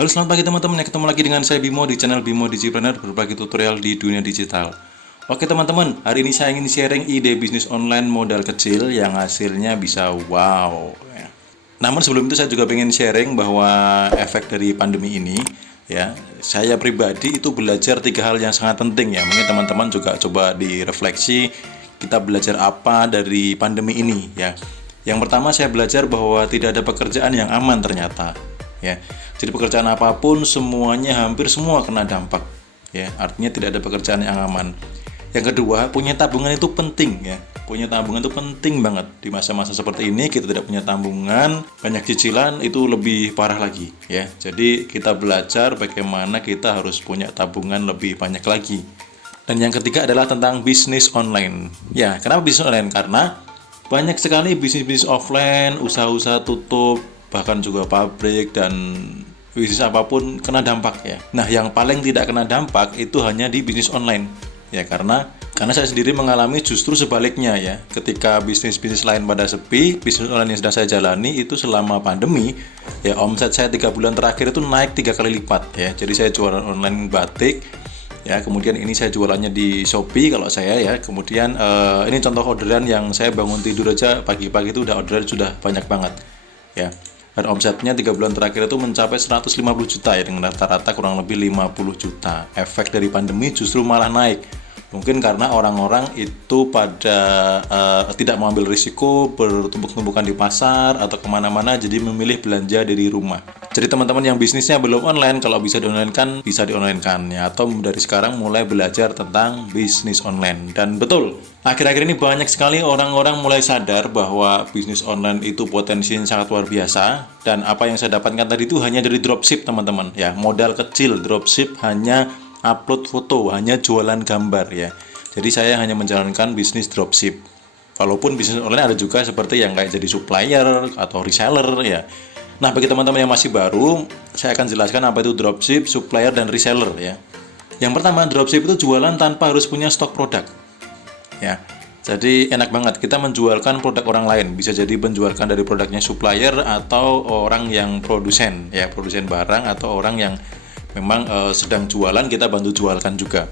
Halo selamat pagi teman-teman, ketemu lagi dengan saya Bimo di channel Bimo Digipreneur, berbagi tutorial di dunia digital. Oke teman-teman, hari ini saya ingin sharing ide bisnis online modal kecil yang hasilnya bisa wow ya. Namun sebelum itu saya juga ingin sharing bahwa efek dari pandemi ini ya, saya pribadi itu belajar 3 hal yang sangat penting ya. Mungkin teman-teman juga coba direfleksi, kita belajar apa dari pandemi ini ya. Yang pertama saya belajar bahwa tidak ada pekerjaan yang aman ternyata ya. Jadi pekerjaan apapun semuanya hampir semua kena dampak ya. Artinya tidak ada pekerjaan yang aman. Yang kedua, punya tabungan itu penting ya. Punya tabungan itu penting banget. Di masa-masa seperti ini kita tidak punya tabungan, banyak cicilan itu lebih parah lagi ya. Jadi kita belajar bagaimana kita harus punya tabungan lebih banyak lagi. Dan yang ketiga adalah tentang bisnis online. Ya, kenapa bisnis online? Karena banyak sekali bisnis-bisnis offline, usaha-usaha tutup, bahkan juga pabrik dan bisnis apapun kena dampak ya. Nah, yang paling tidak kena dampak itu hanya di bisnis online. Ya, karena saya sendiri mengalami justru sebaliknya ya. Ketika bisnis-bisnis lain pada sepi, bisnis online yang sedang saya jalani itu selama pandemi, ya omset saya 3 bulan terakhir itu naik 3 kali lipat ya. Jadi saya jualan online batik, ya kemudian ini saya jualannya di Shopee kalau saya ya. Kemudian ini contoh orderan yang saya bangun tidur aja pagi-pagi itu udah orderan sudah banyak banget ya. Dan omsetnya 3 bulan terakhir itu mencapai 150 juta ya, dengan rata-rata kurang lebih 50 juta. Efek dari pandemi justru malah naik. Mungkin karena orang-orang itu pada tidak mengambil risiko bertumpuk-tumpukan di pasar atau kemana-mana, jadi memilih belanja dari rumah. Jadi teman-teman yang bisnisnya belum online, kalau bisa di-online-kan, bisa di-online-kan ya. Atau dari sekarang mulai belajar tentang bisnis online. Dan betul, akhir-akhir ini banyak sekali orang-orang mulai sadar bahwa bisnis online itu potensinya sangat luar biasa. Dan apa yang saya dapatkan tadi itu hanya dari dropship teman-teman ya. Modal kecil dropship, hanya upload foto, hanya jualan gambar ya. Jadi saya hanya menjalankan bisnis dropship. Walaupun bisnis online ada juga seperti yang kayak jadi supplier atau reseller ya. Nah, bagi teman-teman yang masih baru, saya akan jelaskan apa itu dropship, supplier, dan reseller ya. Yang pertama, dropship itu jualan tanpa harus punya stok produk ya. Jadi enak banget kita menjualkan produk orang lain. Bisa jadi menjualkan dari produknya supplier atau orang yang produsen ya, produsen barang, atau orang yang memang sedang jualan, kita bantu jualkan juga.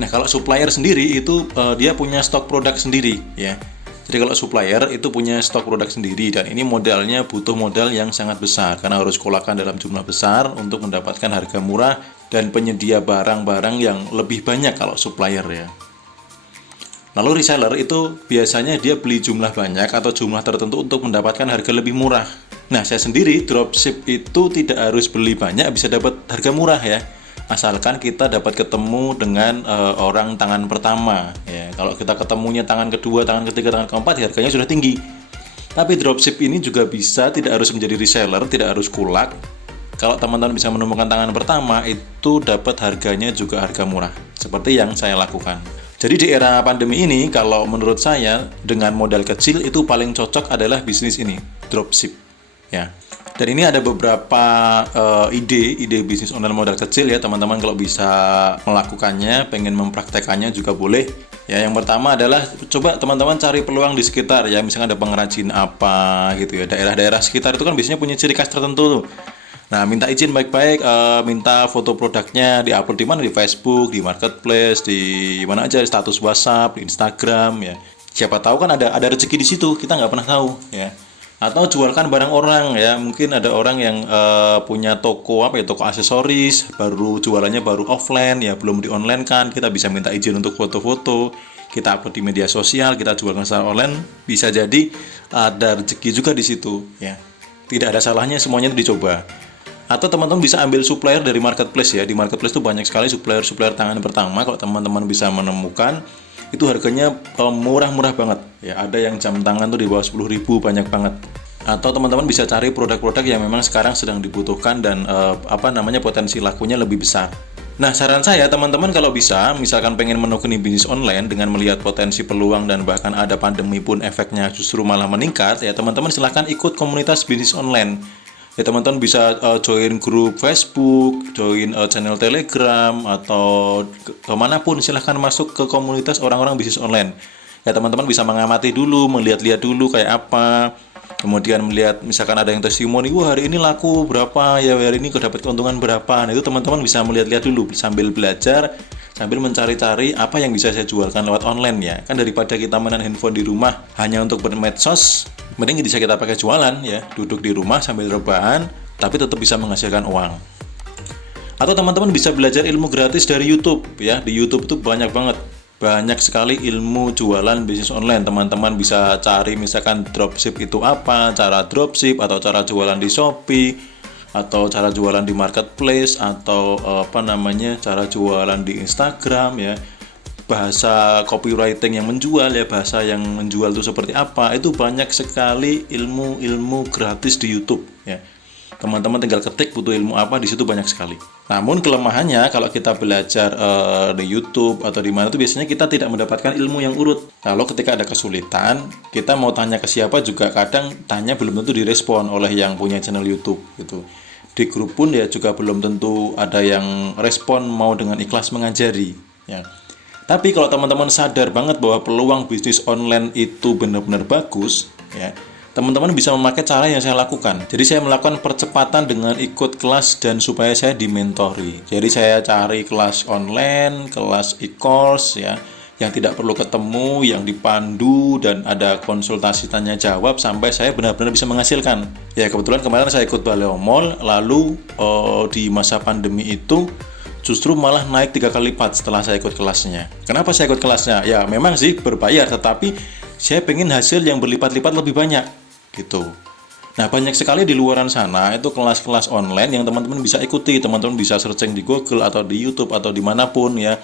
Nah, kalau supplier sendiri itu dia punya stok produk sendiri ya. Jadi kalau supplier itu punya stok produk sendiri, dan ini modalnya butuh modal yang sangat besar karena harus kolakan dalam jumlah besar untuk mendapatkan harga murah dan penyedia barang-barang yang lebih banyak kalau supplier ya. Lalu reseller itu biasanya dia beli jumlah banyak atau jumlah tertentu untuk mendapatkan harga lebih murah. Nah, saya sendiri dropship itu tidak harus beli banyak bisa dapat harga murah ya. Asalkan kita dapat ketemu dengan orang tangan pertama ya. Kalau kita ketemunya tangan kedua, tangan ketiga, tangan keempat, harganya sudah tinggi. Tapi dropship ini juga bisa tidak harus menjadi reseller, tidak harus kulak. Kalau teman-teman bisa menemukan tangan pertama, itu dapat harganya juga harga murah, seperti yang saya lakukan. Jadi di era pandemi ini, kalau menurut saya dengan modal kecil itu paling cocok adalah bisnis ini, dropship ya. Dan ini ada beberapa ide bisnis online modal kecil ya teman-teman. Kalau bisa melakukannya, pengen mempraktekannya juga boleh ya. Yang pertama adalah coba teman-teman cari peluang di sekitar ya. Misalnya ada pengrajin apa gitu ya, daerah-daerah sekitar itu kan biasanya punya ciri khas tertentu tuh. Nah, minta izin baik-baik, minta foto produknya diupload di mana, di Facebook, di marketplace, di mana aja, di status WhatsApp, di Instagram ya. Siapa tahu kan ada rezeki di situ, kita nggak pernah tahu ya. Atau jualkan barang orang ya, mungkin ada orang yang punya toko toko aksesoris, baru jualannya baru offline ya, belum di online kan, kita bisa minta izin untuk foto-foto, kita upload di media sosial, kita jualkan secara online, bisa jadi ada rezeki juga di situ ya. Tidak ada salahnya semuanya itu dicoba. Atau teman-teman bisa ambil supplier dari marketplace ya. Di marketplace itu banyak sekali supplier tangan pertama. Kalau teman-teman bisa menemukan, itu harganya murah-murah banget ya. Ada yang jam tangan tuh di bawah 10.000, banyak banget. Atau teman-teman bisa cari produk-produk yang memang sekarang sedang dibutuhkan dan potensi lakunya lebih besar. Nah, saran saya teman-teman kalau bisa, misalkan pengen menekuni bisnis online dengan melihat potensi peluang dan bahkan ada pandemi pun efeknya justru malah meningkat ya, teman-teman silahkan ikut komunitas bisnis online. Ya, teman-teman bisa join grup Facebook, join channel Telegram, atau kemanapun silahkan masuk ke komunitas orang-orang bisnis online. Ya, teman-teman bisa mengamati dulu, melihat-lihat dulu kayak apa. Kemudian melihat misalkan ada yang testimoni, wah hari ini laku berapa ya, hari ini dapat keuntungan berapa. Nah itu teman-teman bisa melihat-lihat dulu sambil belajar, sambil mencari-cari apa yang bisa saya jualkan lewat online ya. Kan daripada kita mainan handphone di rumah hanya untuk bermedsos, mending bisa kita pakai jualan ya, duduk di rumah sambil rebahan, tapi tetap bisa menghasilkan uang. Atau teman-teman bisa belajar ilmu gratis dari YouTube ya. Di YouTube itu banyak sekali ilmu jualan bisnis online. Teman-teman bisa cari misalkan dropship itu apa, cara dropship atau cara jualan di Shopee, atau cara jualan di marketplace, atau cara jualan di Instagram ya. Bahasa copywriting yang menjual ya, bahasa yang menjual itu seperti apa. Itu banyak sekali ilmu-ilmu gratis di YouTube ya. Teman-teman tinggal ketik butuh ilmu apa, di situ banyak sekali. Namun kelemahannya kalau kita belajar di YouTube atau di mana itu biasanya kita tidak mendapatkan ilmu yang urut. Kalau ketika ada kesulitan, kita mau tanya ke siapa juga kadang tanya belum tentu direspon oleh yang punya channel YouTube gitu. Di grup pun ya juga belum tentu ada yang respon mau dengan ikhlas mengajari ya. Tapi kalau teman-teman sadar banget bahwa peluang bisnis online itu benar-benar bagus ya, teman-teman bisa memakai cara yang saya lakukan. Jadi saya melakukan percepatan dengan ikut kelas dan supaya saya dimentori. Jadi saya cari kelas online, kelas e-course ya, yang tidak perlu ketemu, yang dipandu dan ada konsultasi tanya jawab sampai saya benar-benar bisa menghasilkan. Ya kebetulan kemarin saya ikut Baleo Mall, lalu di masa pandemi itu justru malah naik 3 kali lipat setelah saya ikut kelasnya. Kenapa saya ikut kelasnya? Ya memang sih berbayar, tetapi saya pengen hasil yang berlipat-lipat lebih banyak gitu. Nah banyak sekali di luaran sana itu kelas-kelas online yang teman-teman bisa ikuti. Teman-teman bisa searching di Google atau di YouTube atau dimanapun ya.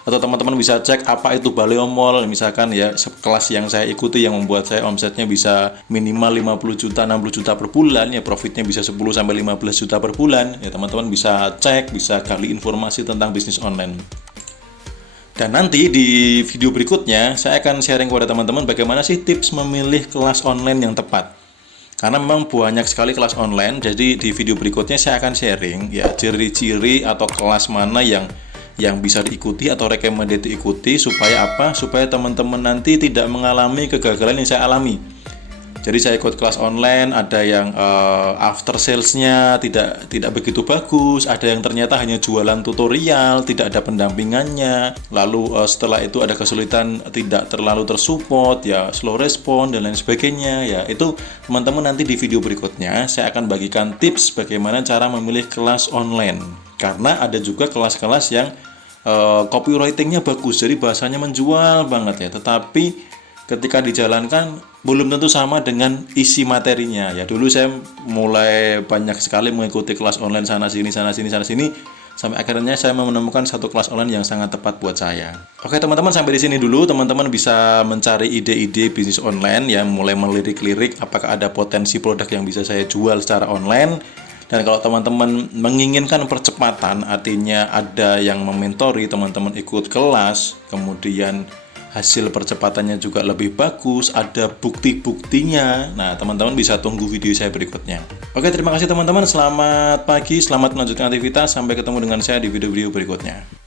Atau teman-teman bisa cek apa itu Baleo Mall misalkan ya, kelas yang saya ikuti yang membuat saya omsetnya bisa minimal 50 juta 60 juta per bulan ya, profitnya bisa 10 sampai 15 juta per bulan ya. Teman-teman bisa cek, bisa gali informasi tentang bisnis online. Dan nanti di video berikutnya saya akan sharing kepada teman-teman bagaimana sih tips memilih kelas online yang tepat. Karena memang banyak sekali kelas online, jadi di video berikutnya saya akan sharing ya ciri-ciri atau kelas mana yang bisa diikuti atau recommended diikuti supaya apa? Supaya teman-teman nanti tidak mengalami kegagalan yang saya alami. Jadi saya ikut kelas online, ada yang after salesnya tidak begitu bagus, ada yang ternyata hanya jualan tutorial, tidak ada pendampingannya. Lalu setelah itu ada kesulitan, tidak terlalu tersupport, ya slow respon dan lain sebagainya. Ya itu teman-teman nanti di video berikutnya saya akan bagikan tips bagaimana cara memilih kelas online. Karena ada juga kelas-kelas yang copywritingnya bagus, jadi bahasanya menjual banget ya. Tetapi ketika dijalankan belum tentu sama dengan isi materinya ya. Dulu saya mulai banyak sekali mengikuti kelas online sana sini sampai akhirnya saya menemukan satu kelas online yang sangat tepat buat saya. Oke teman-teman, sampai di sini dulu. Teman-teman bisa mencari ide-ide bisnis online ya, mulai melirik-lirik apakah ada potensi produk yang bisa saya jual secara online. Dan kalau teman-teman menginginkan percepatan, artinya ada yang mementori, teman-teman ikut kelas, kemudian hasil percepatannya juga lebih bagus, ada bukti-buktinya. Nah, teman-teman bisa tunggu video saya berikutnya. Oke, terima kasih teman-teman. Selamat pagi, selamat melanjutkan aktivitas. Sampai ketemu dengan saya di video-video berikutnya.